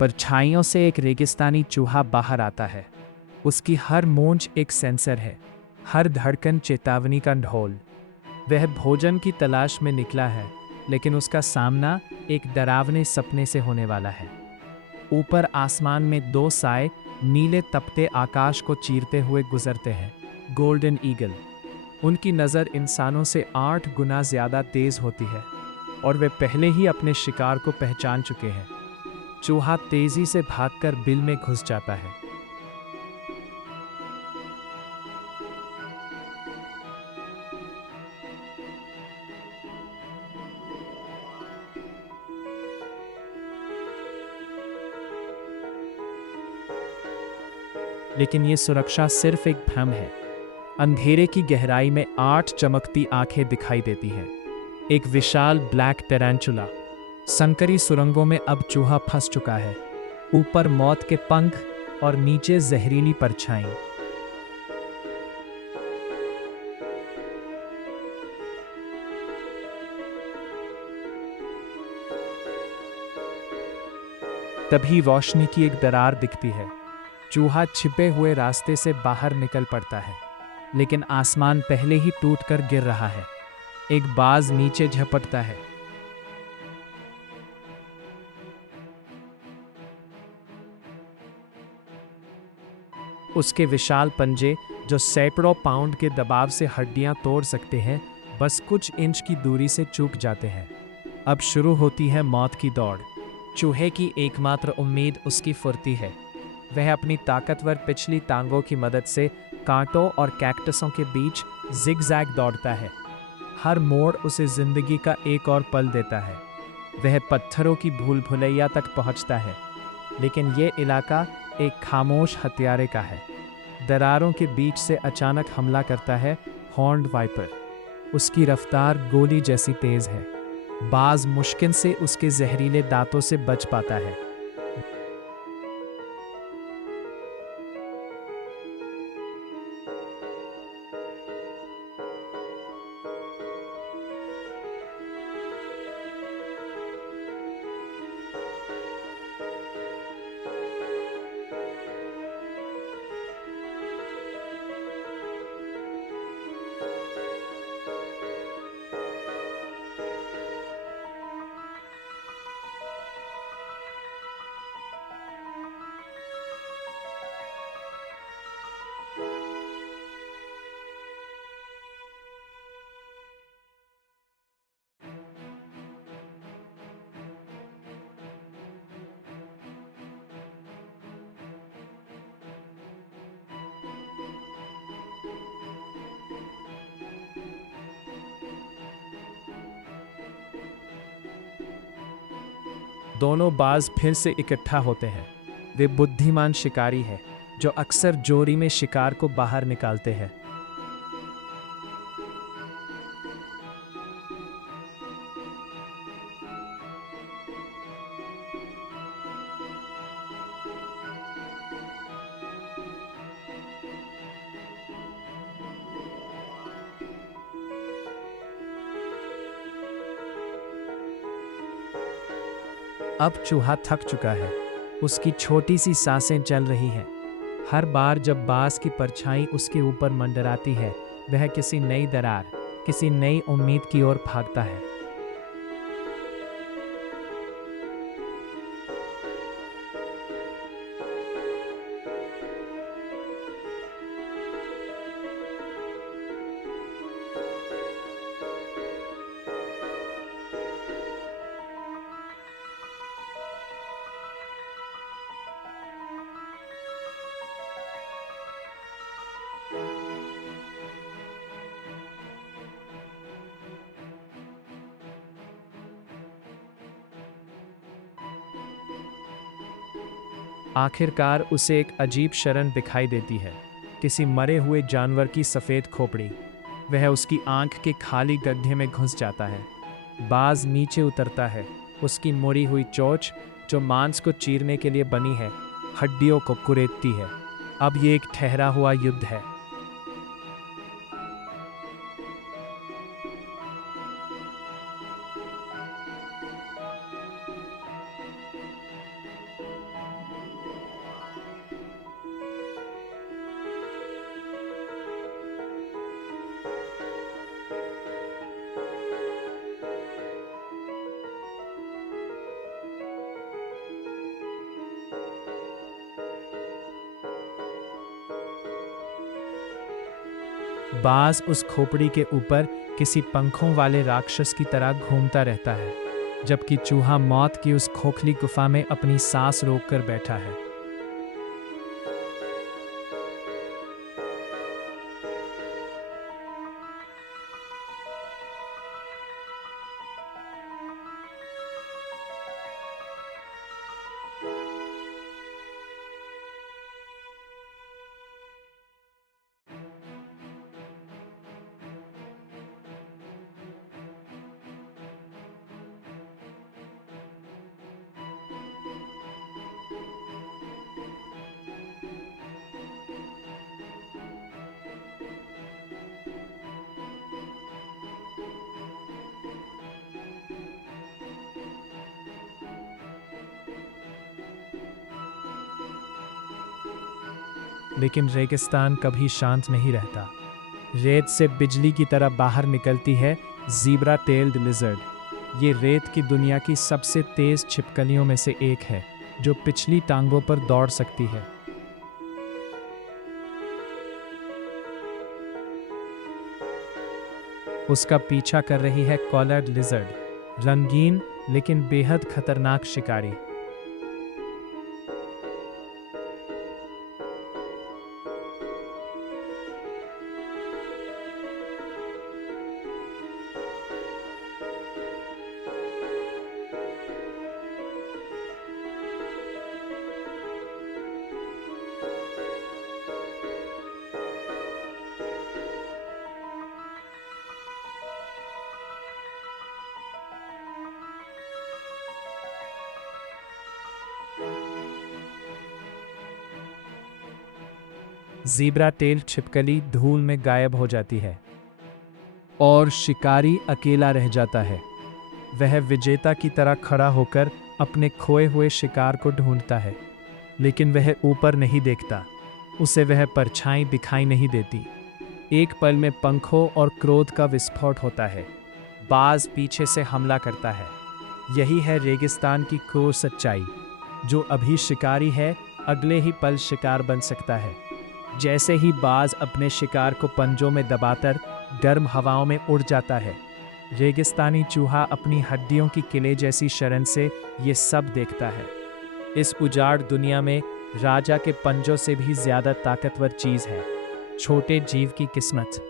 परछाइयों से एक रेगिस्तानी चूहा बाहर आता है। उसकी हर मूंछ एक सेंसर है, हर धड़कन चेतावनी का ढोल। वह भोजन की तलाश में निकला है, लेकिन उसका सामना एक डरावने सपने से होने वाला है। ऊपर आसमान में दो साए नीले तपते आकाश को चीरते हुए गुजरते हैं। Golden eagle. उनकी नज़र इंसानों से 8 गुना ज़्यादा तेज़ होती है और वे पहले ही अपने शिकार को पहचान चुके हैं। चूहा तेज़ी से भागकर बिल में घुस जाता है। लेकिन ये सुरक्षा सिर्फ एक भ्रम है। अंधेरे की गहराई में 8 चमकती आंखें दिखाई देती हैं। एक विशाल ब्लैक टेरेंचुला। संकरी सुरंगों में अब चूहा फंस चुका है। ऊपर मौत के पंख और नीचे जहरीली परछाई। तभी रोशनी की एक दरार दिखती है। चूहा छिपे हुए रास्ते से बाहर निकल पड़ता है, लेकिन आसमान पहले ही टूटकर गिर रहा है। एक बाज नीचे झपटता है। उसके विशाल पंजे, जो सैकड़ों पाउंड के दबाव से हड्डियां तोड़ सकते हैं, बस कुछ इंच की दूरी से चूक जाते हैं। अब शुरू होती है मौत की दौड़। चूहे की एकमात्र उम्मीद उसकी फुर्ती है। वह अपनी ताकतवर पिछली टांगों की मदद से कांटों और कैक्टसों के बीच जिगजैग दौड़ता है। हर मोड़ उसे जिंदगी का एक और पल देता है। वह पत्थरों की भूल भुलैया तक पहुंचता है, लेकिन ये इलाका एक खामोश हत्यारे का है। दरारों के बीच से अचानक हमला करता है हॉर्न्ड वाइपर। उसकी रफ्तार गोली जैसी तेज है। बाज मुश्किल से उसके जहरीले दांतों से बच पाता है। दोनों बाज फिर से इकट्ठा होते हैं। वे बुद्धिमान शिकारी हैं, जो अक्सर जोड़ी में शिकार को बाहर निकालते हैं। अब चूहा थक चुका है। उसकी छोटी सी सांसें चल रही हैं। हर बार जब बाज की परछाई उसके ऊपर मंडराती है, वह किसी नई दरार, किसी नई उम्मीद की ओर भागता है। आखिरकार उसे एक अजीब शरण दिखाई देती है। किसी मरे हुए जानवर की सफ़ेद खोपड़ी। वह उसकी आंख के खाली गड्ढे में घुस जाता है। बाज नीचे उतरता है। उसकी मुड़ी हुई चोंच, जो मांस को चीरने के लिए बनी है, हड्डियों को कुरेदती है। अब ये एक ठहरा हुआ युद्ध है। बाज उस खोपड़ी के ऊपर किसी पंखों वाले राक्षस की तरह घूमता रहता है, जबकि चूहा मौत की उस खोखली गुफा में अपनी सांस रोककर बैठा है। लेकिन रेगिस्तान कभी शांत नहीं रहता। रेत से बिजली की तरह बाहर निकलती है ज़ीब्रा टेल्ड लिजर्ड। ये रेत की दुनिया की सबसे तेज छिपकलियों में से एक है, जो पिछली टांगों पर दौड़ सकती है। उसका पीछा कर रही है कॉलर्ड लिजर्ड, रंगीन लेकिन बेहद खतरनाक शिकारी। ज़ीब्रा टेल छिपकली धूल में गायब हो जाती है और शिकारी अकेला रह जाता है। वह विजेता की तरह खड़ा होकर अपने खोए हुए शिकार को ढूंढता है, लेकिन वह ऊपर नहीं देखता। उसे वह परछाई दिखाई नहीं देती। एक पल में पंखों और क्रोध का विस्फोट होता है। बाज पीछे से हमला करता है। यही है रेगिस्तान की क्रूर सच्चाई। जो अभी शिकारी है, अगले ही पल शिकार बन सकता है। जैसे ही बाज अपने शिकार को पंजों में दबाकर गर्म हवाओं में उड़ जाता है, रेगिस्तानी चूहा अपनी हड्डियों की किले जैसी शरण से ये सब देखता है। इस उजाड़ दुनिया में राजा के पंजों से भी ज्यादा ताकतवर चीज है छोटे जीव की किस्मत।